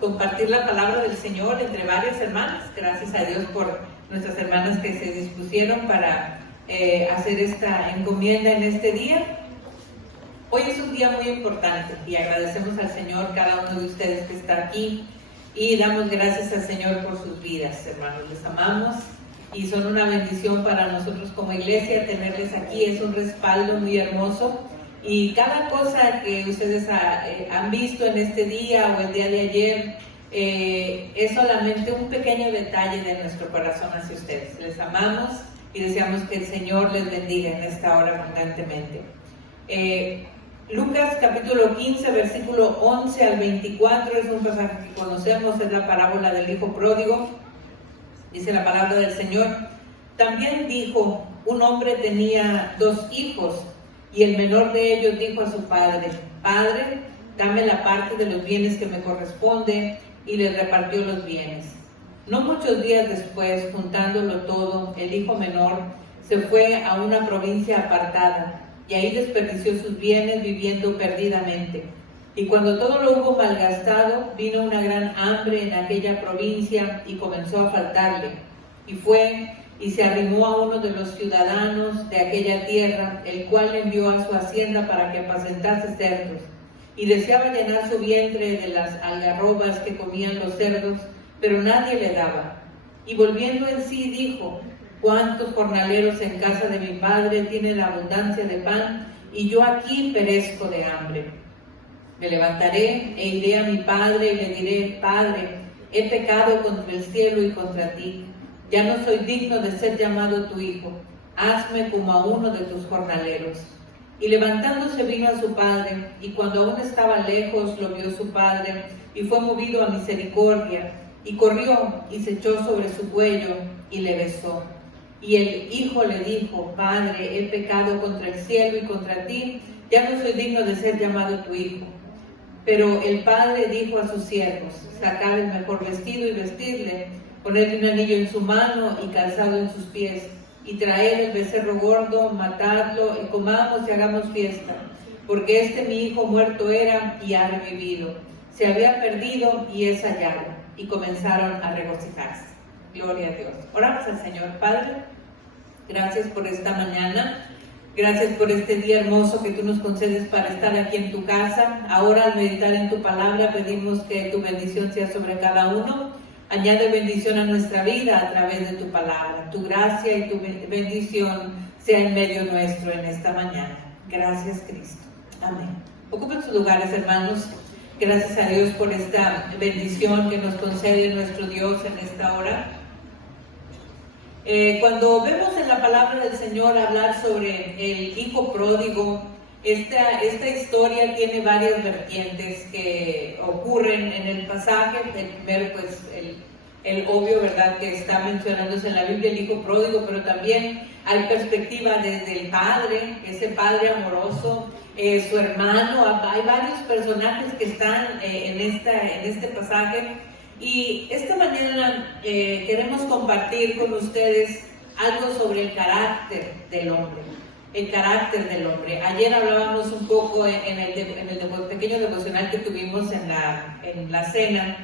compartir la palabra del Señor entre varias hermanas. Gracias a Dios por nuestras hermanas que se dispusieron para hacer esta encomienda en este día. Hoy es un día muy importante y agradecemos al Señor cada uno de ustedes que está aquí y damos gracias al Señor por sus vidas, hermanos. Les amamos y son una bendición para nosotros como iglesia tenerles aquí. Es un respaldo muy hermoso. Y cada cosa que ustedes han visto en este día o el día de ayer es solamente un pequeño detalle de nuestro corazón hacia ustedes. Les amamos y deseamos que el Señor les bendiga en esta hora abundantemente. Lucas capítulo 15, versículo 11 al 24 es un pasaje que conocemos, es la parábola del hijo pródigo. Dice la palabra del Señor: también dijo, un hombre tenía 2 hijos. Y el menor de ellos dijo a su padre: Padre, dame la parte de los bienes que me corresponde, y le repartió los bienes. No muchos días después, juntándolo todo, el hijo menor se fue a una provincia apartada, y ahí desperdició sus bienes viviendo perdidamente. Y cuando todo lo hubo malgastado, vino una gran hambre en aquella provincia y comenzó a faltarle. Y fue y se arrimó a uno de los ciudadanos de aquella tierra, el cual le envió a su hacienda para que apacentase cerdos, y deseaba llenar su vientre de las algarrobas que comían los cerdos, pero nadie le daba. Y volviendo en sí dijo: ¿cuántos jornaleros en casa de mi padre tienen abundancia de pan, y yo aquí perezco de hambre? Me levantaré e iré a mi padre y le diré: Padre, he pecado contra el cielo y contra ti. Ya no soy digno de ser llamado tu hijo. Hazme como a uno de tus jornaleros. Y levantándose vino a su padre, y cuando aún estaba lejos lo vio su padre, y fue movido a misericordia, y corrió y se echó sobre su cuello y le besó. Y el hijo le dijo: Padre, he pecado contra el cielo y contra ti, ya no soy digno de ser llamado tu hijo. Pero el padre dijo a sus siervos: sacad el mejor vestido y vestidle, ponedle un anillo en su mano y calzado en sus pies, y traed el becerro gordo, matadlo, y comamos y hagamos fiesta, porque este mi hijo muerto era y ha revivido, se había perdido y es hallado. Y comenzaron a regocijarse. Gloria a Dios. Oramos al Señor. Padre, gracias por esta mañana. Gracias por este día hermoso que tú nos concedes para estar aquí en tu casa. Ahora, al meditar en tu palabra, pedimos que tu bendición sea sobre cada uno. Añade bendición a nuestra vida a través de tu palabra. Tu gracia y tu bendición sea en medio nuestro en esta mañana. Gracias, Cristo. Amén. Ocupen sus lugares, hermanos. Gracias a Dios por esta bendición que nos concede nuestro Dios en esta hora. Cuando vemos en la palabra del Señor hablar sobre el hijo pródigo, esta historia tiene varias vertientes que ocurren en el pasaje. El primero, pues, el obvio, ¿verdad?, que está mencionándose en la Biblia, el hijo pródigo, pero también hay perspectiva desde el padre, ese padre amoroso, su hermano. Hay varios personajes que están en este pasaje. Y esta mañana queremos compartir con ustedes algo sobre el carácter del hombre. El carácter del hombre. Ayer hablábamos un poco en el pequeño devocional que tuvimos en la cena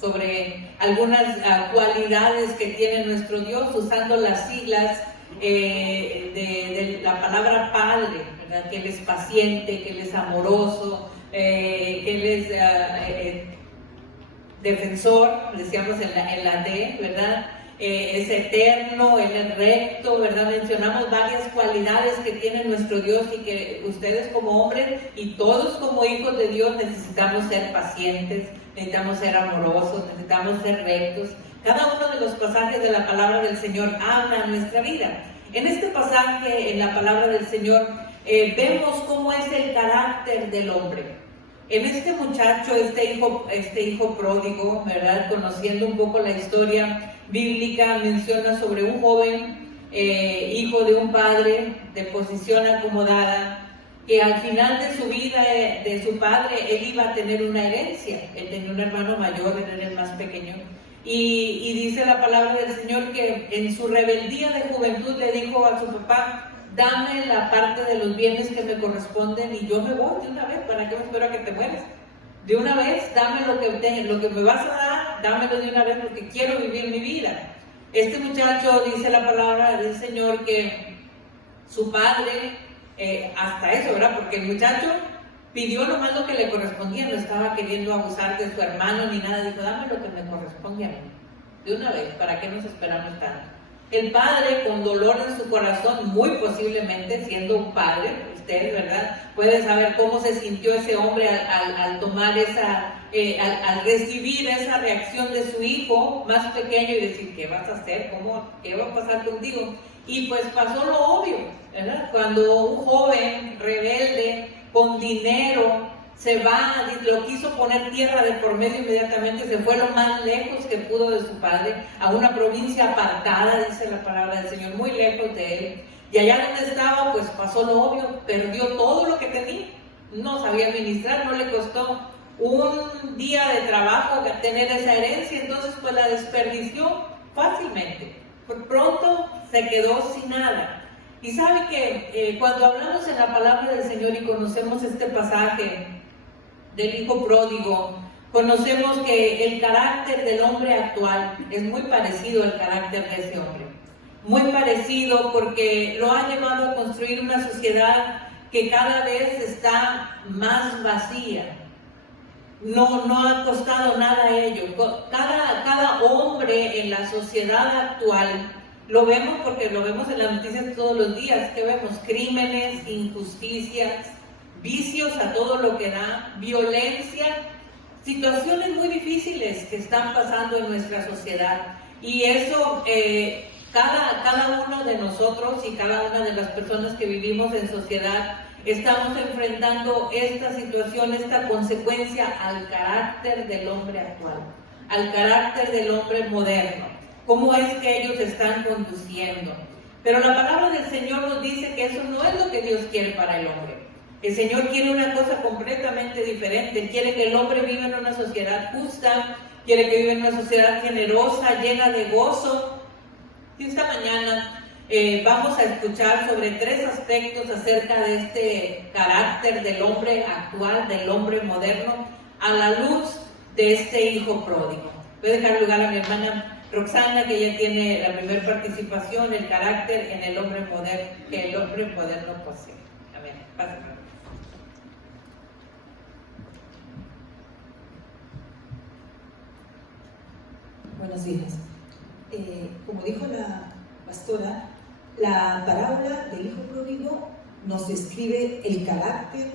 sobre algunas cualidades que tiene nuestro Dios, usando las siglas de la palabra Padre, ¿verdad? Que Él es paciente, que Él es amoroso, que Él es defensor, decíamos en la D, ¿verdad? Es eterno, Él es recto, ¿verdad? Mencionamos varias cualidades que tiene nuestro Dios y que ustedes como hombres y todos como hijos de Dios necesitamos ser pacientes, necesitamos ser amorosos, necesitamos ser rectos. Cada uno de los pasajes de la palabra del Señor habla en nuestra vida. En este pasaje, en la palabra del Señor, vemos cómo es el carácter del hombre. En este muchacho, este hijo pródigo, ¿verdad? Conociendo un poco la historia bíblica, menciona sobre un joven, hijo de un padre de posición acomodada, que al final de su vida, de su padre, él iba a tener una herencia. Él tenía un hermano mayor, él era el más pequeño. Y dice la palabra del Señor que en su rebeldía de juventud le dijo a su papá: dame la parte de los bienes que me corresponden y yo me voy de una vez, ¿para qué me espero a que te mueras? De una vez, dame lo que me vas a dar, dámelo de una vez porque quiero vivir mi vida. Este muchacho, dice la palabra del Señor, que su padre, hasta eso, ¿verdad? Porque el muchacho pidió nomás lo que le correspondía, no estaba queriendo abusar de su hermano ni nada, dijo, dame lo que me corresponde a mí, de una vez, ¿para qué nos esperamos tanto? El padre, con dolor en su corazón, muy posiblemente, siendo un padre, usted, ¿verdad?, puede saber cómo se sintió ese hombre al tomar al recibir esa reacción de su hijo más pequeño y decir, ¿qué vas a hacer? ¿Qué va a pasar contigo? Y pues pasó lo obvio, ¿verdad? Cuando un joven rebelde, con dinero, se va, lo quiso poner tierra de por medio, inmediatamente se fue lo más lejos que pudo de su padre, a una provincia apartada, dice la palabra del Señor, muy lejos de él. Y allá donde estaba, pues pasó lo obvio, perdió todo lo que tenía, no sabía administrar, no le costó un día de trabajo tener esa herencia, entonces pues la desperdició fácilmente. Por pronto se quedó sin nada. Y sabe que cuando hablamos en la palabra del Señor y conocemos este pasaje del hijo pródigo, conocemos que el carácter del hombre actual es muy parecido al carácter de ese hombre. Muy parecido porque lo ha llevado a construir una sociedad que cada vez está más vacía. No ha costado nada a ello. Cada hombre en la sociedad actual, lo vemos porque lo vemos en las noticias todos los días, que vemos crímenes, injusticias, vicios a todo lo que da, violencia, situaciones muy difíciles que están pasando en nuestra sociedad. Y eso, cada uno de nosotros y cada una de las personas que vivimos en sociedad, estamos enfrentando esta situación, esta consecuencia al carácter del hombre actual, al carácter del hombre moderno, cómo es que ellos están conduciendo. Pero la palabra del Señor nos dice que eso no es lo que Dios quiere para el hombre. El Señor quiere una cosa completamente diferente. Quiere que el hombre viva en una sociedad justa, quiere que viva en una sociedad generosa, llena de gozo. Y esta mañana vamos a escuchar sobre 3 aspectos acerca de este carácter del hombre actual, del hombre moderno, a la luz de este hijo pródigo. Voy a dejar lugar a mi hermana Roxana, que ella tiene la primera participación, el carácter en el hombre moderno, que el hombre moderno posee. Amén. Pásame. Buenos días. Como dijo la pastora, la parábola del hijo pródigo nos describe el carácter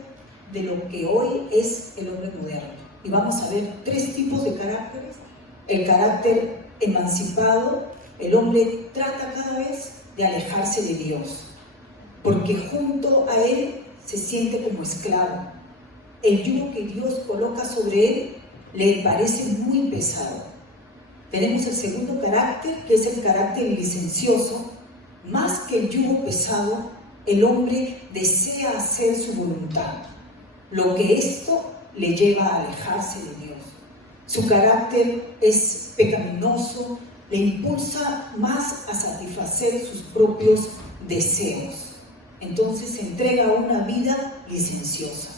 de lo que hoy es el hombre moderno. Y vamos a ver 3 tipos de caracteres. El carácter emancipado, el hombre trata cada vez de alejarse de Dios, porque junto a él se siente como esclavo. El yugo que Dios coloca sobre él le parece muy pesado. Tenemos el segundo carácter, que es el carácter licencioso. Más que el yugo pesado, el hombre desea hacer su voluntad, lo que esto le lleva a alejarse de Dios. Su carácter es pecaminoso, le impulsa más a satisfacer sus propios deseos. Entonces se entrega a una vida licenciosa.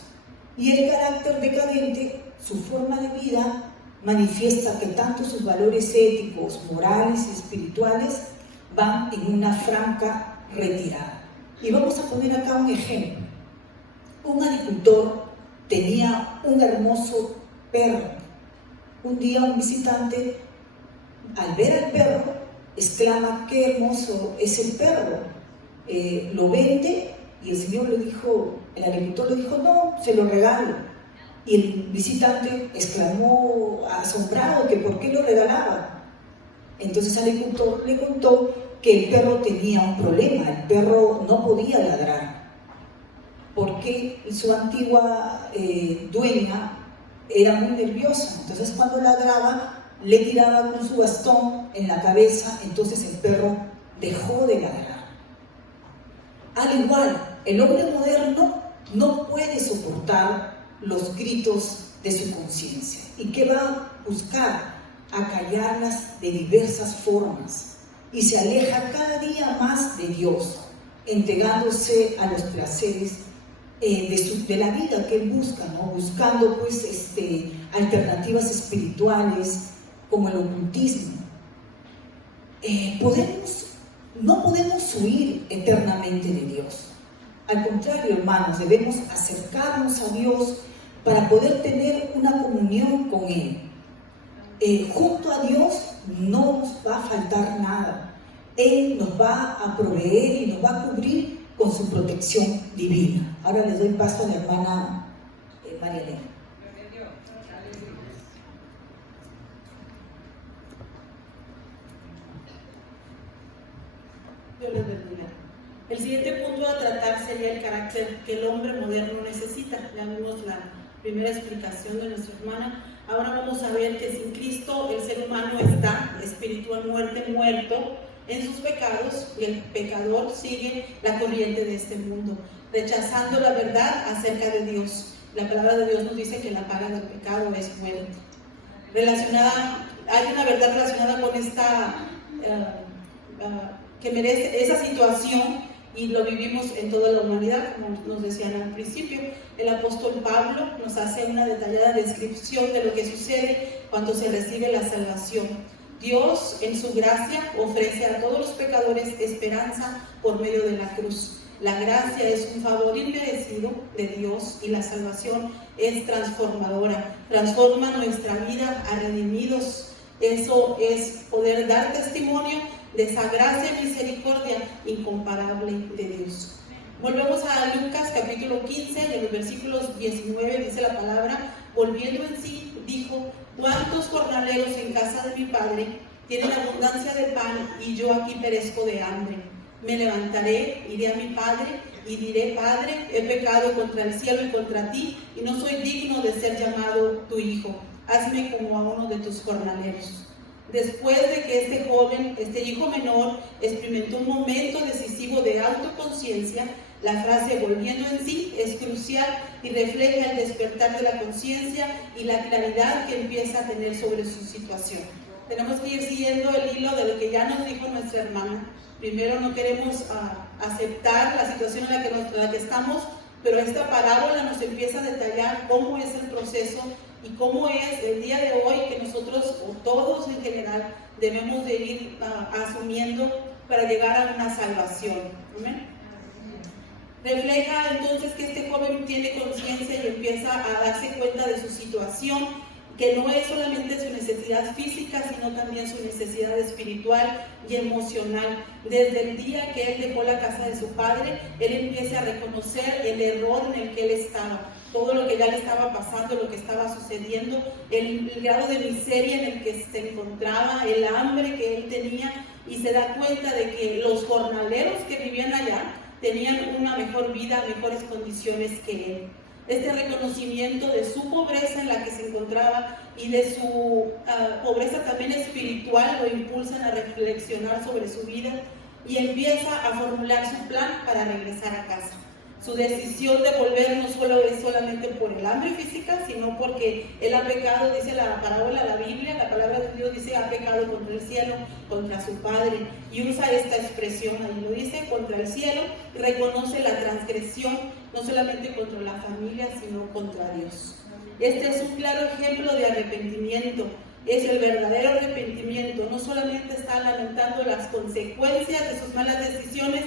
Y el carácter decadente, su forma de vida, manifiesta que tanto sus valores éticos, morales y espirituales van en una franca retirada. Y vamos a poner acá un ejemplo. Un agricultor tenía un hermoso perro. Un día un visitante, al ver al perro, exclama: ¡qué hermoso es el perro! Lo vende, y el señor le dijo, el agricultor le dijo: no, se lo regalo. Y el visitante exclamó asombrado que por qué lo regalaba. Entonces el agricultor le contó que el perro tenía un problema, el perro no podía ladrar, porque su antigua dueña era muy nerviosa. Entonces cuando ladraba, le tiraba con su bastón en la cabeza, entonces el perro dejó de ladrar. Al igual, el hombre moderno no puede soportar los gritos de su conciencia. ¿Y qué va a buscar? Acallarlas de diversas formas, y se aleja cada día más de Dios, entregándose a los placeres de la vida que él busca, ¿no? Buscando pues alternativas espirituales como el ocultismo. No podemos huir eternamente de Dios. Al contrario, hermanos, debemos acercarnos a Dios para poder tener una comunión con Él. Junto a Dios no nos va a faltar nada. Él nos va a proveer y nos va a cubrir con su protección divina. Ahora les doy paso a la hermana María Elena. Dios les bendiga. El siguiente punto a tratar sería el carácter que el hombre moderno necesita. Ya vimos la primera explicación de nuestra hermana. Ahora vamos a ver que sin Cristo el ser humano está espiritualmente muerto en sus pecados y el pecador sigue la corriente de este mundo, rechazando la verdad acerca de Dios. La palabra de Dios nos dice que la paga del pecado es muerte. Hay una verdad relacionada con esta que merece esa situación, y lo vivimos en toda la humanidad, como nos decían al principio. El apóstol Pablo nos hace una detallada descripción de lo que sucede cuando se recibe la salvación. Dios, en su gracia, ofrece a todos los pecadores esperanza por medio de la cruz. La gracia es un favor inmerecido de Dios y la salvación es transformadora. Transforma nuestra vida a redimidos. Eso es poder dar testimonio de esa gracia y misericordia incomparable de Dios. Volvemos a Lucas capítulo 15, en los versículos 19 dice la palabra: volviendo en sí, dijo: ¿cuántos jornaleros en casa de mi padre tienen abundancia de pan y yo aquí perezco de hambre? Me levantaré, iré a mi padre y diré: Padre, he pecado contra el cielo y contra ti, y no soy digno de ser llamado tu hijo. Hazme como a uno de tus jornaleros. Después de que este joven, este hijo menor, experimentó un momento decisivo de autoconciencia, la frase volviendo en sí es crucial y refleja el despertar de la conciencia y la claridad que empieza a tener sobre su situación. Tenemos que ir siguiendo el hilo de lo que ya nos dijo nuestra hermana. Primero, no queremos aceptar la situación en la que estamos, pero esta parábola nos empieza a detallar cómo es el proceso y cómo es el día de hoy que nosotros, o todos en general, debemos de ir asumiendo para llegar a una salvación. ¿Amén? Refleja entonces que este joven tiene conciencia y empieza a darse cuenta de su situación, que no es solamente su necesidad física, sino también su necesidad espiritual y emocional. Desde el día que él dejó la casa de su padre, él empieza a reconocer el error en el que él estaba, todo lo que ya le estaba pasando, lo que estaba sucediendo, el grado de miseria en el que se encontraba, el hambre que él tenía, y se da cuenta de que los jornaleros que vivían allá tenían una mejor vida, mejores condiciones que él. Este reconocimiento de su pobreza en la que se encontraba y de su pobreza también espiritual lo impulsan a reflexionar sobre su vida y empieza a formular su plan para regresar a casa. Su decisión de volver no solo es solamente por el hambre física, sino porque él ha pecado, dice la parábola, la Biblia, la palabra de Dios dice: ha pecado contra el cielo, contra su Padre, y usa esta expresión, ahí lo dice, contra el cielo, y reconoce la transgresión, no solamente contra la familia, sino contra Dios. Este es un claro ejemplo de arrepentimiento. Es el verdadero arrepentimiento. No solamente está lamentando las consecuencias de sus malas decisiones,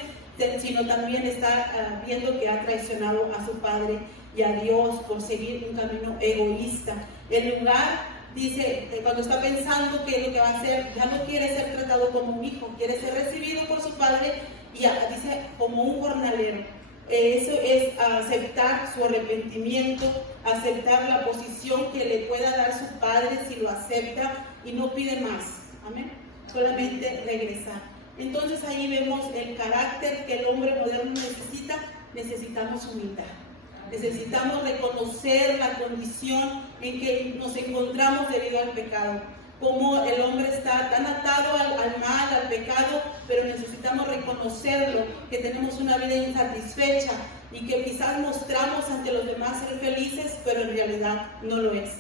sino también está viendo que ha traicionado a su padre y a Dios por seguir un camino egoísta. En lugar, dice, cuando está pensando que lo que va a hacer, ya no quiere ser tratado como un hijo, quiere ser recibido por su padre y dice como un jornalero. Eso es aceptar su arrepentimiento, aceptar la posición que le pueda dar su padre si lo acepta y no pide más. Amén. Solamente regresar. Entonces ahí vemos el carácter que el hombre moderno necesita. Necesitamos humildad. Necesitamos reconocer la condición en que nos encontramos debido al pecado. Cómo el hombre está tan atado al mal, al pecado, pero necesitamos reconocerlo, que tenemos una vida insatisfecha y que quizás mostramos ante los demás ser felices, pero en realidad no lo es.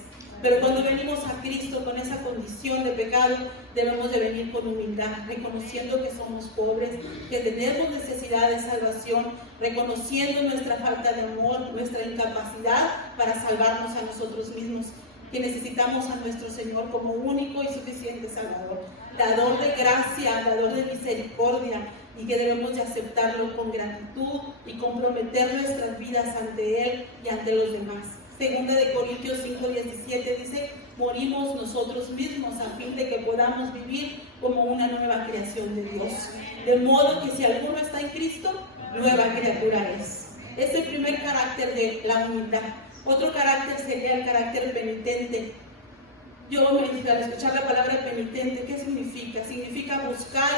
Pero cuando venimos a Cristo con esa condición, condición de pecado, debemos de venir con humildad, reconociendo que somos pobres, que tenemos necesidad de salvación, reconociendo nuestra falta de amor, nuestra incapacidad para salvarnos a nosotros mismos, que necesitamos a nuestro Señor como único y suficiente Salvador, dador de gracia, dador de misericordia, y que debemos de aceptarlo con gratitud y comprometer nuestras vidas ante Él y ante los demás. Segunda de Corintios 5:17 dice: morimos nosotros mismos a fin de que podamos vivir como una nueva creación de Dios. De modo que si alguno está en Cristo, nueva criatura es. Es el primer carácter de la humildad. Otro carácter sería el carácter penitente. Yo al escuchar la palabra penitente, ¿qué significa? Significa buscar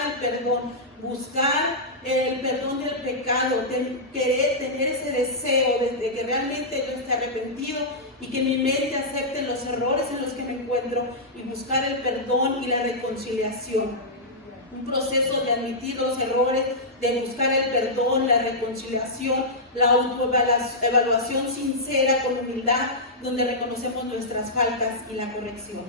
el perdón del pecado, querer tener ese deseo de que realmente yo esté arrepentido y que mi mente acepte los errores en los que me encuentro y buscar el perdón y la reconciliación. Un proceso de admitir los errores, de buscar el perdón, la reconciliación, la autoevaluación sincera con humildad, donde reconocemos nuestras faltas y la corrección.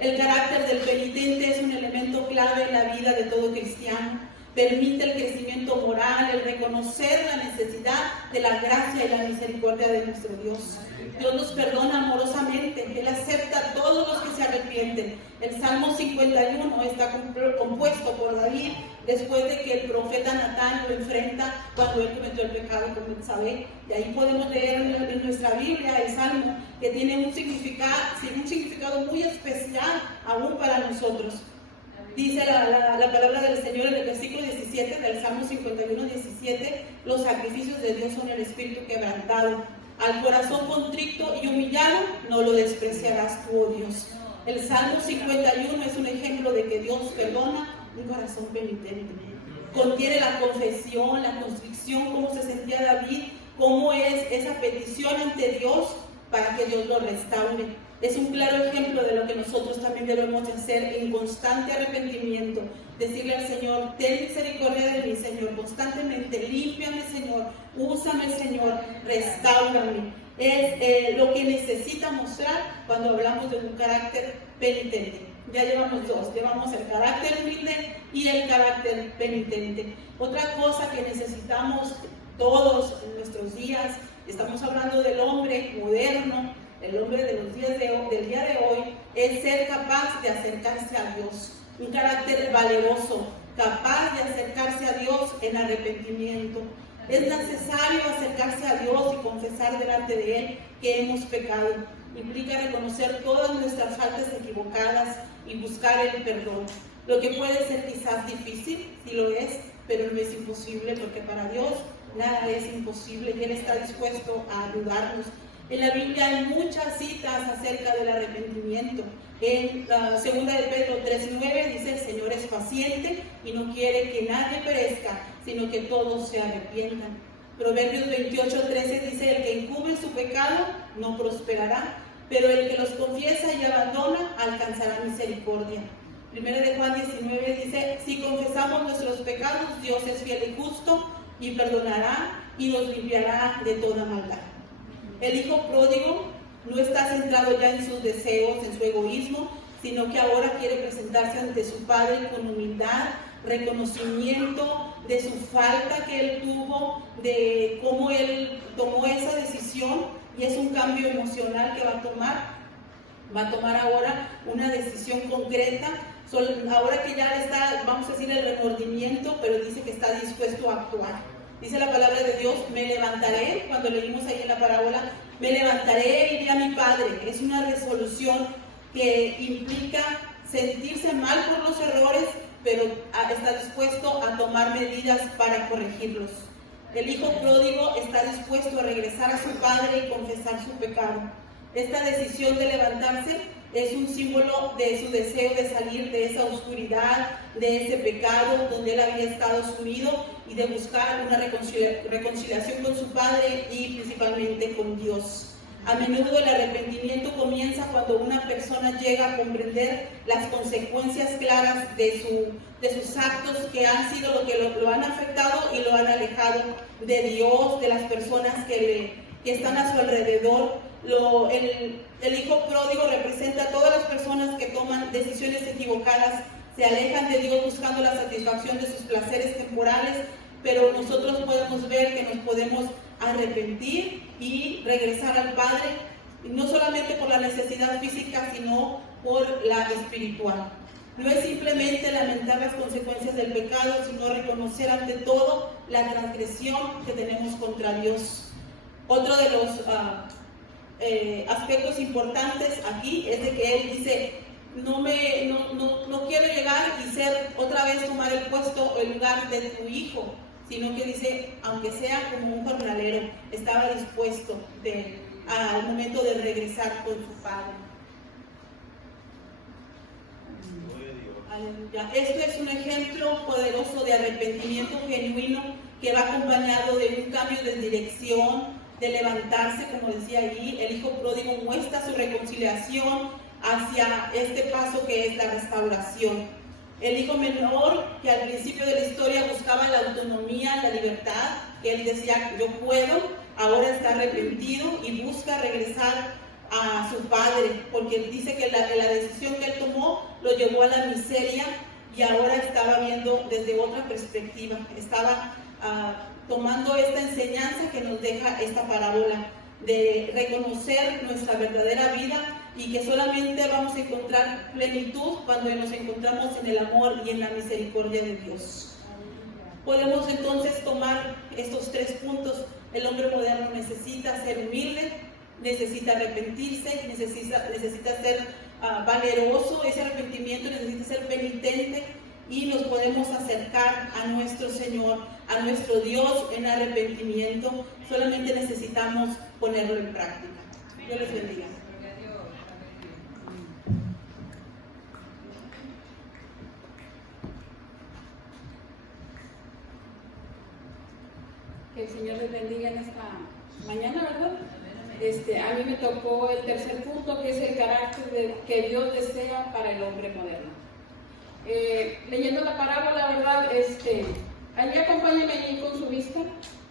El carácter del penitente es un elemento clave en la vida de todo cristiano. Permite el crecimiento moral, el reconocer la necesidad de la gracia y la misericordia de nuestro Dios. Dios nos perdona amorosamente, Él acepta a todos los que se arrepienten. El Salmo 51 está compuesto por David después de que el profeta Natán lo enfrenta cuando él cometió el pecado con Betsabé. Y ahí podemos leer en nuestra Biblia el Salmo, que tiene un significado muy especial aún para nosotros. Dice la palabra del Señor en el versículo 17 del Salmo 51, 17: los sacrificios de Dios son el espíritu quebrantado, al corazón contrito y humillado no lo despreciarás tú, oh Dios. El Salmo 51 es un ejemplo de que Dios perdona un corazón penitente. Contiene la confesión, la constricción, cómo se sentía David, cómo es esa petición ante Dios para que Dios lo restaure. Es un claro ejemplo de lo que nosotros también debemos de hacer en constante arrepentimiento. Decirle al Señor: ten misericordia de mí, Señor, constantemente, límpiame, Señor, úsame, Señor, restáurame. Es lo que necesita mostrar cuando hablamos de un carácter penitente. Ya llevamos dos, llevamos el carácter humilde y el carácter penitente. Otra cosa que necesitamos todos en nuestros días, estamos hablando del hombre moderno, el hombre de los días del día de hoy, es ser capaz de acercarse a Dios. Un carácter valeroso, capaz de acercarse a Dios en arrepentimiento. Es necesario acercarse a Dios y confesar delante de Él que hemos pecado. Implica reconocer todas nuestras faltas equivocadas y buscar el perdón. Lo que puede ser quizás difícil, sí lo es, pero no es imposible, porque para Dios nada es imposible y Él está dispuesto a ayudarnos. En la Biblia hay muchas citas acerca del arrepentimiento. En 2 de Pedro 3:9 dice: el Señor es paciente y no quiere que nadie perezca, sino que todos se arrepientan. Proverbios 28:13 dice: el que encubre su pecado no prosperará, pero el que los confiesa y abandona alcanzará misericordia. 1 de Juan 19 dice: si confesamos nuestros pecados, Dios es fiel y justo y perdonará y nos limpiará de toda maldad. El hijo pródigo no está centrado ya en sus deseos, en su egoísmo, sino que ahora quiere presentarse ante su padre con humildad, reconocimiento de su falta que él tuvo, de cómo él tomó esa decisión, y es un cambio emocional que va a tomar. Va a tomar ahora una decisión concreta. Ahora que ya está, vamos a decir, el remordimiento, pero dice que está dispuesto a actuar. Dice la palabra de Dios: me levantaré, cuando leímos ahí en la parábola, me levantaré e iré a mi padre. Es una resolución que implica sentirse mal por los errores, pero está dispuesto a tomar medidas para corregirlos. El hijo pródigo está dispuesto a regresar a su padre y confesar su pecado. Esta decisión de levantarse es un símbolo de su deseo de salir de esa oscuridad, de ese pecado donde él había estado sumido, y de buscar una reconciliación con su padre y principalmente con Dios. A menudo el arrepentimiento comienza cuando una persona llega a comprender las consecuencias claras de sus actos, que han sido lo que lo han afectado y lo han alejado de Dios, de las personas que están a su alrededor. El hijo pródigo representa a todas las personas que toman decisiones equivocadas, se alejan de Dios buscando la satisfacción de sus placeres temporales, pero nosotros podemos ver que nos podemos arrepentir y regresar al Padre, no solamente por la necesidad física, sino por la espiritual. No es simplemente lamentar las consecuencias del pecado, sino reconocer ante todo la transgresión que tenemos contra Dios. Otro de los aspectos importantes aquí es de que él dice, no quiero llegar y ser otra vez tomar el puesto o el lugar de tu hijo, sino que dice, aunque sea como un jornalero, estaba dispuesto al momento de regresar con su padre. Aleluya. Esto es un ejemplo poderoso de arrepentimiento genuino que va acompañado de un cambio de dirección, de levantarse, como decía allí. El hijo pródigo muestra su reconciliación hacia este paso que es la restauración. El hijo menor, que al principio de la historia buscaba la autonomía, la libertad, que él decía, yo puedo, ahora está arrepentido y busca regresar a su padre, porque él dice que la decisión que él tomó lo llevó a la miseria y ahora estaba viendo desde otra perspectiva, estaba tomando esta enseñanza que nos deja esta parábola de reconocer nuestra verdadera vida y que solamente vamos a encontrar plenitud cuando nos encontramos en el amor y en la misericordia de Dios. Podemos entonces tomar estos 3 puntos. El hombre moderno necesita ser humilde, necesita arrepentirse, necesita ser valeroso, ese arrepentimiento necesita ser penitente, y nos podemos acercar a nuestro Señor, a nuestro Dios en arrepentimiento. Solamente necesitamos ponerlo en práctica. Dios les bendiga. Que el Señor les bendiga en esta mañana, ¿verdad? A mí me tocó el tercer punto, que es el carácter que Dios desea para el hombre moderno. Leyendo la parábola, ¿verdad? Allí acompáñenme allí con su vista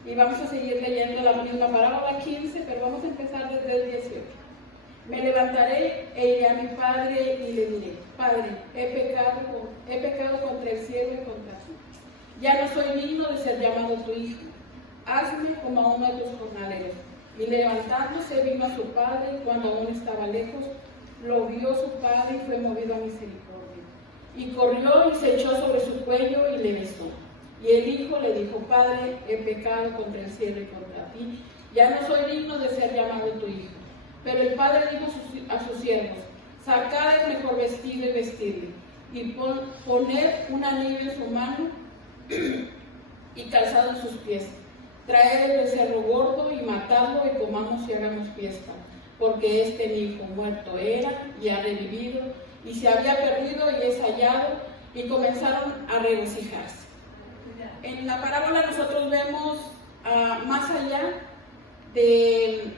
y vamos a seguir leyendo la misma parábola 15, pero vamos a empezar desde el 18. Me levantaré e iré a mi padre y le diré, Padre, he pecado contra el cielo y contra ti. Ya no soy digno de ser llamado tu hijo. Hazme como a uno de tus jornaleros. Y levantándose vino a su padre, cuando aún estaba lejos, lo vio su padre y fue movido a misericordia. Y corrió y se echó sobre su cuello y le besó. Y el hijo le dijo, Padre, he pecado contra el cielo y contra ti, ya no soy digno de ser llamado tu hijo. Pero el padre dijo a sus siervos, sacad el mejor vestido y vestirle, y poned un anillo en su mano y calzado en sus pies. Traed el becerro gordo y matadlo y comamos y hagamos fiesta, porque mi hijo muerto era y ha revivido, y se había perdido y es hallado, y comenzaron a regocijarse. En la parábola nosotros vemos más allá de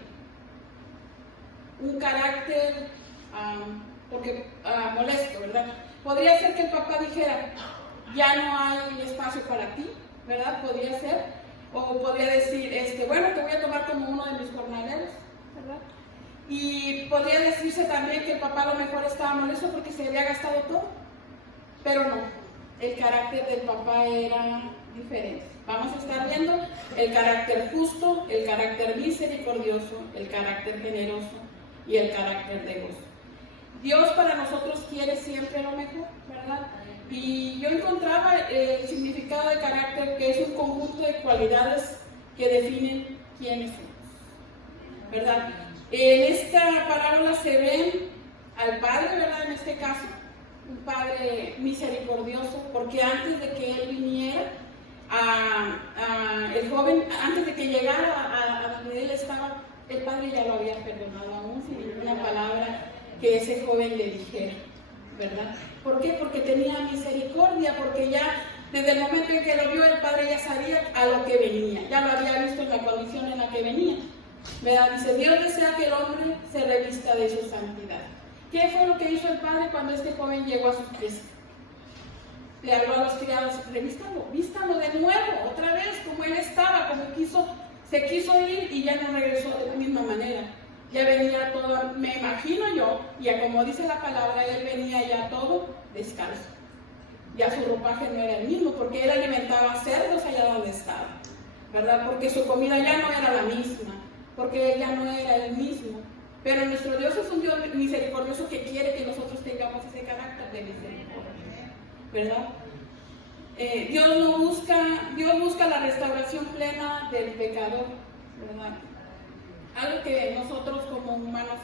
un carácter molesto, ¿verdad? Podría ser que el papá dijera, ya no hay espacio para ti, ¿verdad? Podría ser, o podría decir, bueno, te voy a tomar como uno de mis jornaleros, ¿verdad? Y podría decirse también que el papá a lo mejor estaba molesto porque se había gastado todo, pero no, el carácter del papá era diferente. Vamos a estar viendo el carácter justo, el carácter misericordioso, el carácter generoso y el carácter de gozo. Dios para nosotros quiere siempre lo mejor, ¿verdad? Y yo encontraba el significado de carácter, que es un conjunto de cualidades que definen quiénes somos, ¿verdad? En esta parábola se ven al Padre, ¿verdad? En este caso, un Padre misericordioso, porque antes de que Él viniera, el joven, antes de que llegara a donde Él estaba, el Padre ya lo había perdonado, aún sin ninguna palabra que ese joven le dijera, ¿verdad? ¿Por qué? Porque tenía misericordia, porque ya desde el momento en que lo vio, el Padre ya sabía a lo que venía, ya lo había visto en la condición en la que venía, ¿verdad? Dice, Dios desea que el hombre se revista de su santidad. ¿Qué fue lo que hizo el Padre cuando este joven llegó a sus pies? Le habló a los criados, vístalo de nuevo, otra vez, como él estaba, se quiso ir y ya no regresó de la misma manera. Ya venía todo, me imagino yo, ya como dice la palabra, él venía ya todo descalzo. Ya su ropaje no era el mismo, porque él alimentaba cerdos allá donde estaba, ¿verdad? Porque su comida ya no era la misma, porque él ya no era el mismo. Pero nuestro Dios es un Dios misericordioso que quiere que nosotros tengamos ese carácter de misericordia, ¿verdad? Dios busca la restauración plena del pecador, ¿verdad? Algo que nosotros como humanos,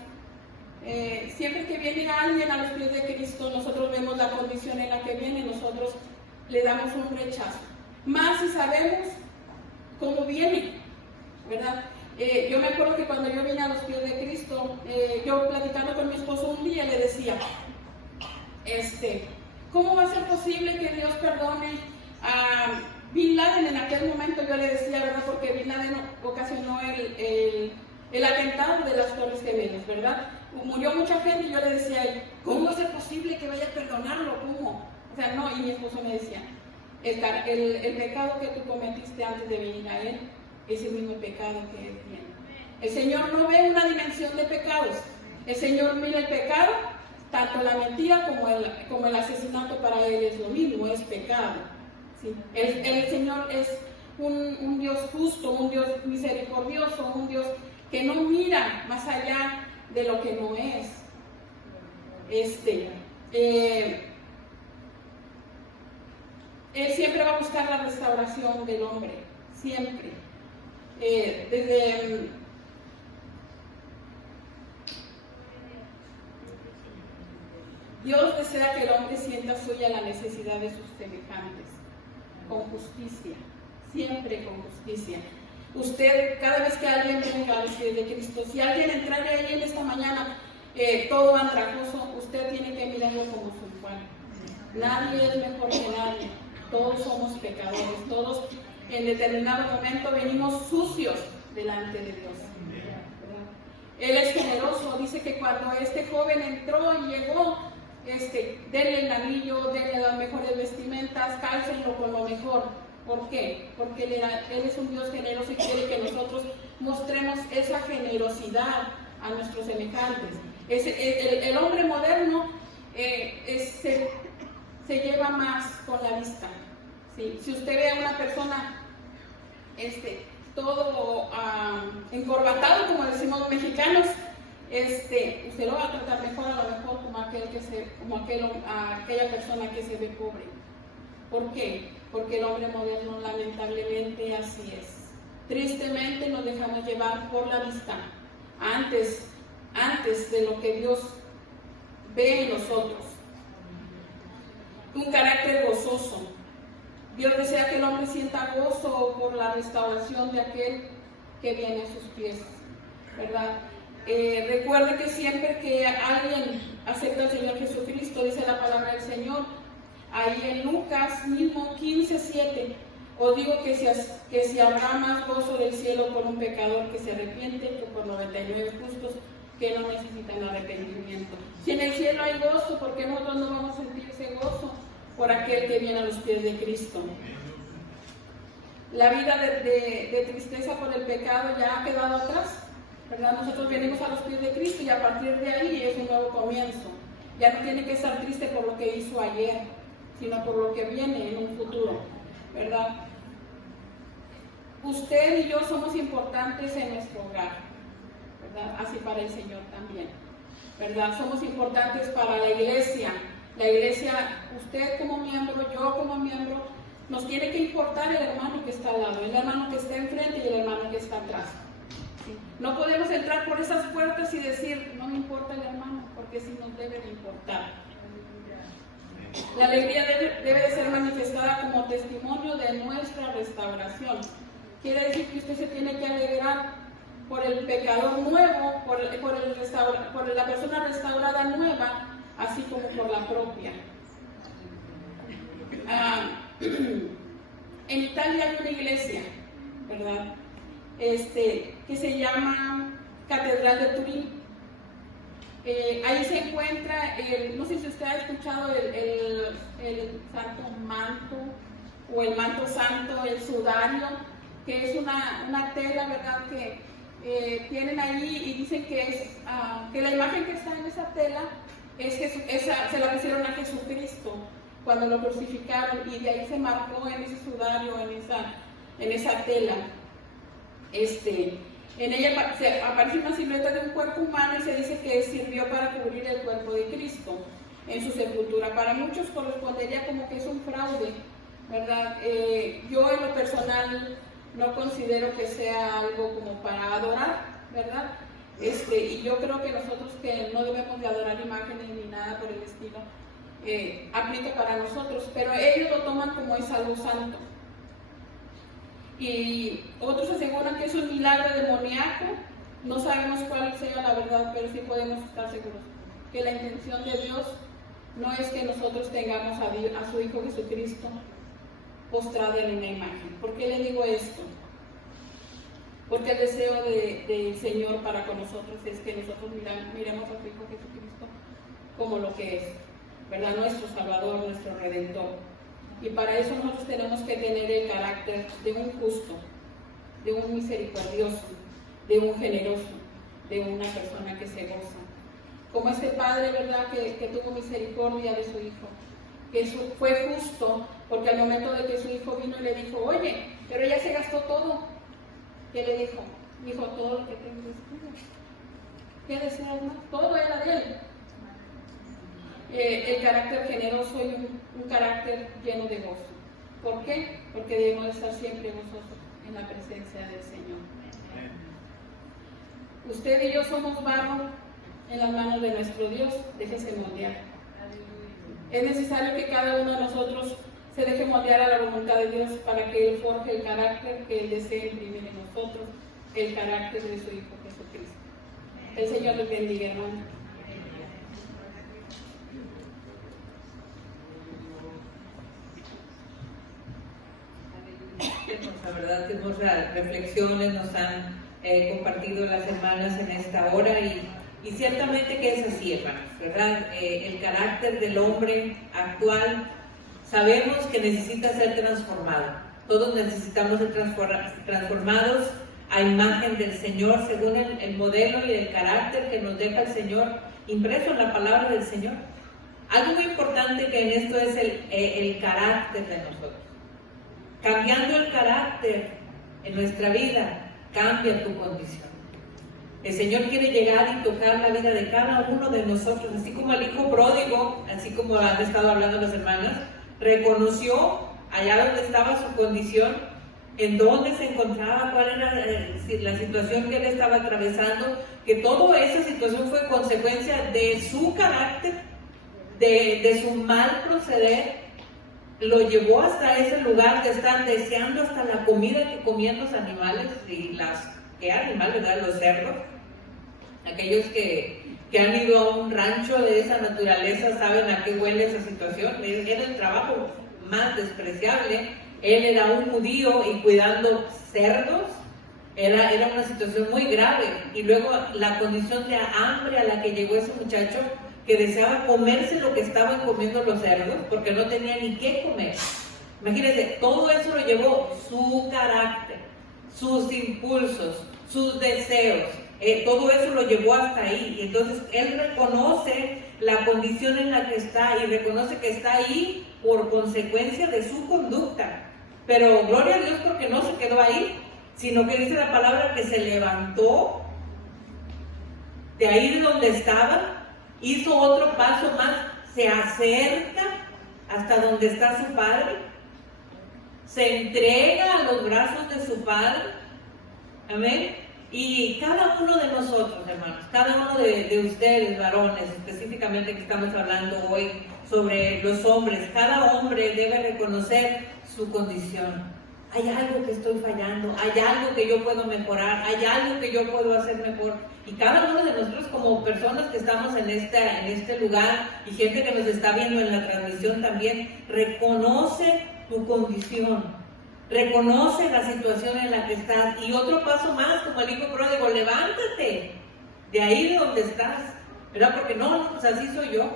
siempre que viene alguien a los pies de Cristo, nosotros vemos la condición en la que viene, nosotros le damos un rechazo. Más si sabemos cómo viene, ¿verdad? Yo me acuerdo que cuando yo vine a los pies de Cristo, yo platicando con mi esposo un día le decía, ¿cómo va a ser posible que Dios perdone a Bin Laden? En aquel momento yo le decía, ¿verdad? Porque Bin Laden ocasionó el atentado de las Torres Gemelas, ¿verdad? Murió mucha gente y yo le decía a él, ¿cómo va a ser posible que vaya a perdonarlo? ¿Cómo? O sea, no, y mi esposo me decía, el pecado que tú cometiste antes de venir a él es el mismo pecado que él tiene. El Señor no ve una dimensión de pecados. El Señor mira el pecado, tanto la mentira como el asesinato para él es lo mismo, es pecado. ¿Sí? El Señor es un Dios justo, un Dios misericordioso, un Dios que no mira más allá de lo que no es. Él siempre va a buscar la restauración del hombre, siempre. Dios desea que el hombre sienta suya la necesidad de sus semejantes, con justicia, siempre con justicia. Usted, cada vez que alguien venga a los pies de Cristo, si alguien entrara ahí en esta mañana todo andrajoso, usted tiene que mirarlo como su igual. Nadie es mejor que nadie, todos somos pecadores, todos en determinado momento venimos sucios delante de Dios. Él es generoso, dice que cuando este joven entró y llegó, denle el anillo, denle las mejores vestimentas, cálcenlo con lo mejor. ¿Por qué? Porque él es un Dios generoso y quiere que nosotros mostremos esa generosidad a nuestros semejantes. El hombre moderno se lleva más con la vista. ¿Sí? Si usted ve a una persona todo encorbatado, como decimos los mexicanos, usted lo va a tratar mejor, a lo mejor como aquella persona que se ve pobre. ¿Por qué? Porque el hombre moderno lamentablemente así es. Tristemente nos dejamos llevar por la vista antes de lo que Dios ve en nosotros. Un carácter gozoso. Dios desea que el hombre sienta gozo por la restauración de aquel que viene a sus pies, ¿verdad? Recuerde que siempre que alguien acepta al Señor Jesucristo, dice la palabra del Señor, ahí en Lucas mismo 15:7, os digo que si habrá más gozo del cielo por un pecador que se arrepiente que por 99 justos que no necesitan arrepentimiento. Si en el cielo hay gozo, ¿por qué nosotros no vamos a sentir ese gozo por aquel que viene a los pies de Cristo? La vida de tristeza por el pecado ya ha quedado atrás, ¿verdad? Nosotros venimos a los pies de Cristo y a partir de ahí es un nuevo comienzo. Ya no tiene que estar triste por lo que hizo ayer, sino por lo que viene en un futuro, ¿verdad? Usted y yo somos importantes en nuestro hogar, ¿verdad? Así para el Señor también, ¿verdad? Somos importantes para la iglesia. La iglesia, usted como miembro, yo como miembro, nos tiene que importar el hermano que está al lado, el hermano que está enfrente y el hermano que está atrás. ¿Sí? No podemos entrar por esas puertas y decir, no me importa el hermano, porque sí nos debe de importar. La alegría debe de ser manifestada como testimonio de nuestra restauración. Quiere decir que usted se tiene que alegrar por el pecador nuevo, por la persona restaurada nueva, así como por la propia. En Italia hay una iglesia, ¿verdad? Que se llama Catedral de Turín. Ahí se encuentra, no sé si usted ha escuchado el santo manto o el manto santo, el sudario, que es una tela, ¿verdad? Que tienen ahí y dicen que la imagen que está en esa tela se la pusieron a Jesucristo cuando lo crucificaron, y de ahí se marcó en ese sudario, en esa tela. En ella aparece una silueta de un cuerpo humano y se dice que sirvió para cubrir el cuerpo de Cristo en su sepultura. Para muchos correspondería como que es un fraude, ¿verdad? Yo en lo personal no considero que sea algo como para adorar, ¿verdad? Y yo creo que nosotros que no debemos de adorar imágenes ni nada por el estilo, aplica para nosotros, pero ellos lo toman como es algo santo. Y otros aseguran que es un milagro demoníaco. No sabemos cuál sea la verdad, pero sí podemos estar seguros que la intención de Dios no es que nosotros tengamos a su Hijo Jesucristo postrado en una imagen. ¿Por qué le digo esto? Porque el deseo del Señor para con nosotros es que nosotros miremos a su Hijo Jesucristo como lo que es, ¿verdad? Nuestro Salvador, nuestro Redentor. Y para eso nosotros tenemos que tener el carácter de un justo, de un misericordioso, de un generoso, de una persona que se goza. Como este padre, ¿verdad?, que tuvo misericordia de su hijo, que fue justo, porque al momento de que su hijo vino y le dijo, oye, pero ya se gastó todo. ¿Qué le dijo? Dijo, todo lo que tengo es tuyo. ¿Qué deseas más? Todo era de él. El carácter generoso y un carácter lleno de gozo. ¿Por qué? Porque debemos estar siempre gozosos en la presencia del Señor. Usted y yo somos barro en las manos de nuestro Dios. Déjese moldear. Es necesario que cada uno de nosotros se deje moldear a la voluntad de Dios para que Él forje el carácter que Él desea imprimir en nosotros, el carácter de su Hijo Jesucristo. El Señor les bendiga, hermano. La verdad que hermosas reflexiones nos han compartido las hermanas en esta hora y ciertamente que es así, hermanos, ¿verdad? El carácter del hombre actual sabemos que necesita ser transformado. Todos necesitamos ser transformados a imagen del Señor según el modelo y el carácter que nos deja el Señor impreso en la palabra del Señor. Algo muy importante que en esto es el carácter de nosotros. Cambiando el carácter en nuestra vida, cambia tu condición. El Señor quiere llegar y tocar la vida de cada uno de nosotros, así como el hijo pródigo, así como han estado hablando las hermanas, reconoció allá donde estaba su condición, en dónde se encontraba, cuál era la situación que él estaba atravesando, que toda esa situación fue consecuencia de su carácter, de su mal proceder. Lo llevó hasta ese lugar de estar deseando hasta la comida que comían los animales, y ¿qué animales, verdad? Los cerdos. Aquellos que han ido a un rancho de esa naturaleza saben a qué huele esa situación. Era el trabajo más despreciable. Él era un judío y cuidando cerdos era una situación muy grave. Y luego la condición de hambre a la que llegó ese muchacho, que deseaba comerse lo que estaban comiendo los cerdos, porque no tenía ni qué comer. Imagínense, todo eso lo llevó su carácter, sus impulsos, sus deseos, todo eso lo llevó hasta ahí. Y entonces él reconoce la condición en la que está y reconoce que está ahí por consecuencia de su conducta. Pero gloria a Dios, porque no se quedó ahí, sino que dice la palabra que se levantó de ahí de donde estaba, hizo otro paso más, se acerca hasta donde está su padre, se entrega a los brazos de su padre, amén. Y cada uno de nosotros, hermanos, cada uno de ustedes, varones, específicamente que estamos hablando hoy sobre los hombres, cada hombre debe reconocer su condición. Hay algo que estoy fallando, hay algo que yo puedo mejorar, hay algo que yo puedo hacer mejor. Y cada uno de nosotros, como personas que estamos en este lugar y gente que nos está viendo en la transmisión también, reconoce tu condición, reconoce la situación en la que estás. Y otro paso más, como el hijo pródigo, levántate de ahí de donde estás, ¿verdad? Porque no, pues así soy yo,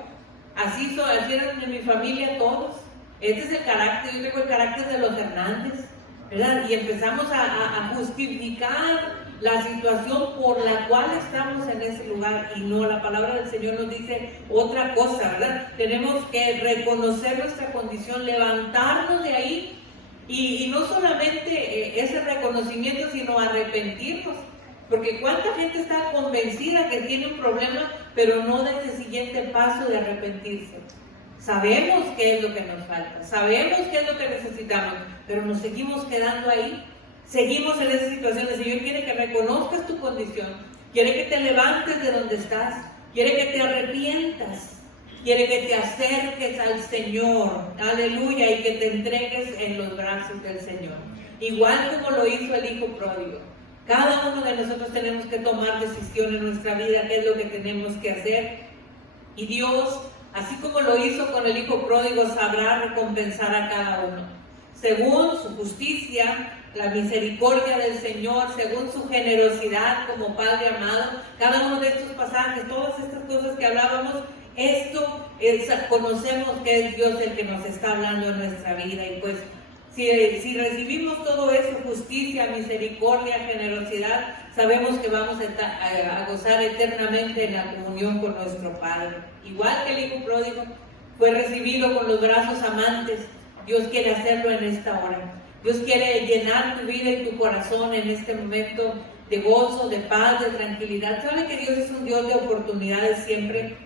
así eran en mi familia todos. Este es el carácter, yo tengo el carácter de los Hernández, ¿verdad? Y empezamos a justificar la situación por la cual estamos en ese lugar, y no, la palabra del Señor nos dice otra cosa, ¿verdad? Tenemos que reconocer nuestra condición, levantarnos de ahí, y no solamente ese reconocimiento, sino arrepentirnos, porque cuánta gente está convencida que tiene un problema, pero no da ese siguiente paso de arrepentirse. Sabemos qué es lo que nos falta, sabemos qué es lo que necesitamos, pero nos seguimos quedando ahí, seguimos en esa situación. El Señor quiere que reconozcas tu condición, quiere que te levantes de donde estás, quiere que te arrepientas, quiere que te acerques al Señor, aleluya, y que te entregues en los brazos del Señor, igual como lo hizo el hijo pródigo. Cada uno de nosotros tenemos que tomar decisión en nuestra vida, qué es lo que tenemos que hacer, y Dios, así como lo hizo con el hijo pródigo, sabrá recompensar a cada uno, según su justicia, la misericordia del Señor, según su generosidad como Padre amado. Cada uno de estos pasajes, todas estas cosas que hablábamos, esto conocemos que es Dios el que nos está hablando en nuestra vida, y pues si recibimos todo eso, justicia, misericordia, generosidad, sabemos que vamos a gozar eternamente en la comunión con nuestro Padre. Igual que el hijo pródigo fue recibido con los brazos amantes, Dios quiere hacerlo en esta hora. Dios quiere llenar tu vida y tu corazón en este momento de gozo, de paz, de tranquilidad. ¿Sabe que Dios es un Dios de oportunidades siempre?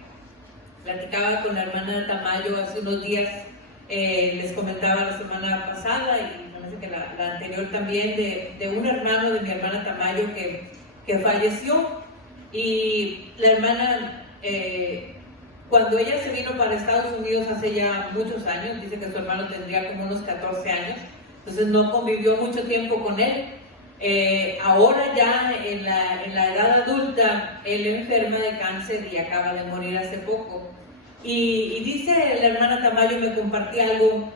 Platicaba con la hermana Tamayo hace unos días, les comentaba la semana pasada, y parece que la anterior también, de un hermano de mi hermana Tamayo que falleció. Y la hermana, cuando ella se vino para Estados Unidos hace ya muchos años, dice que su hermano tendría como unos 14 años, entonces no convivió mucho tiempo con él. Ahora ya en la edad adulta, él enferma de cáncer y acaba de morir hace poco. Y dice la hermana Tamayo, me compartía algo,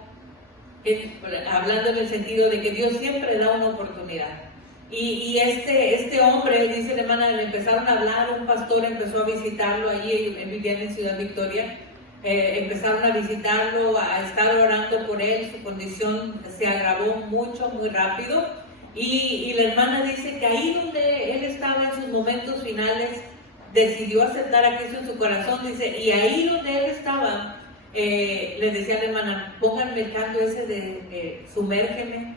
hablando en el sentido de que Dios siempre da una oportunidad. Y este hombre, dice la hermana, le empezaron a hablar, un pastor empezó a visitarlo allí, él vivía en Ciudad Victoria, empezaron a visitarlo, a estar orando por él, su condición se agravó mucho, muy rápido, y la hermana dice que ahí donde él estaba en sus momentos finales, decidió aceptar a Cristo en su corazón, dice, y ahí donde él estaba, le decía a la hermana, pónganme el canto ese de Sumérgeme,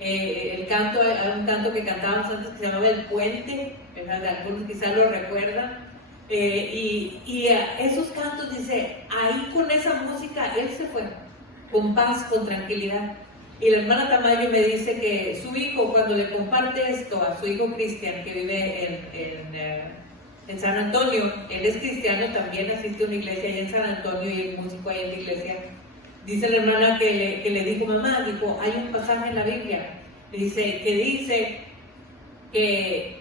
el canto, un canto que cantábamos antes que se llamaba El Puente, ¿verdad? Algunos quizás lo recuerdan, y esos cantos, dice, ahí con esa música él se fue, con paz, con tranquilidad. Y la hermana Tamayo me dice que su hijo, cuando le comparte esto a su hijo Cristian, que vive en San Antonio, él es cristiano, también asiste a una iglesia allá en San Antonio y es músico ahí en la iglesia. Dice la hermana que le dijo, mamá, dijo, hay un pasaje en la Biblia, dice que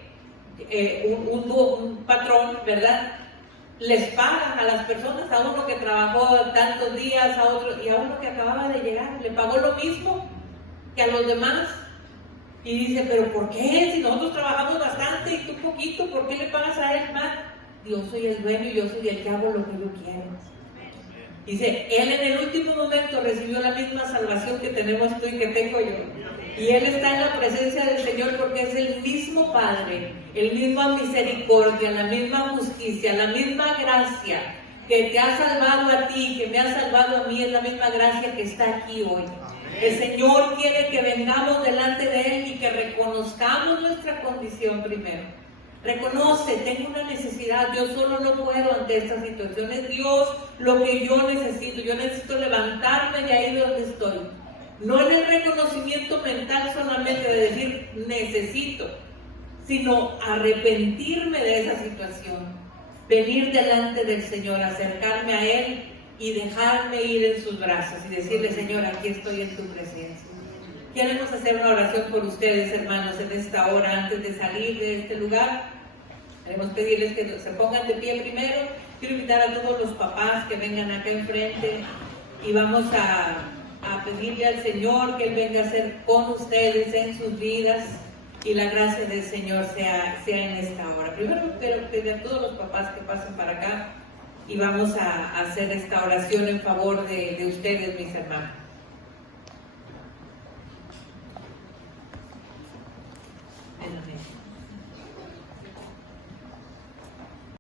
un patrón, ¿verdad?, les paga a las personas, a uno que trabajó tantos días, a otro, y a uno que acababa de llegar, le pagó lo mismo que a los demás. Y dice, pero ¿por qué? Si nosotros trabajamos bastante y tú poquito, ¿por qué le pagas a él más? Yo soy el dueño y yo soy el que hago lo que yo quiero. Dice, él en el último momento recibió la misma salvación que tenemos tú y que tengo yo. Y él está en la presencia del Señor porque es el mismo Padre, el misma misericordia, la misma justicia, la misma gracia que te ha salvado a ti, que me ha salvado a mí, es la misma gracia que está aquí hoy. El Señor quiere que vengamos delante de Él y que reconozcamos nuestra condición primero. Reconoce, tengo una necesidad, yo solo no puedo ante estas situaciones. Dios, lo que yo necesito levantarme de ahí donde estoy. No en el reconocimiento mental solamente de decir necesito, sino arrepentirme de esa situación, venir delante del Señor, acercarme a Él y dejarme ir en sus brazos y decirle, Señor, aquí estoy en tu presencia. Queremos hacer una oración por ustedes, hermanos, en esta hora, antes de salir de este lugar. Queremos pedirles que se pongan de pie primero. Quiero invitar a todos los papás que vengan acá enfrente y vamos a pedirle al Señor que Él venga a hacer con ustedes en sus vidas y la gracia del Señor sea en esta hora. Primero quiero pedir a todos los papás que pasen para acá y vamos a hacer esta oración en favor de ustedes, mis hermanos. Amén.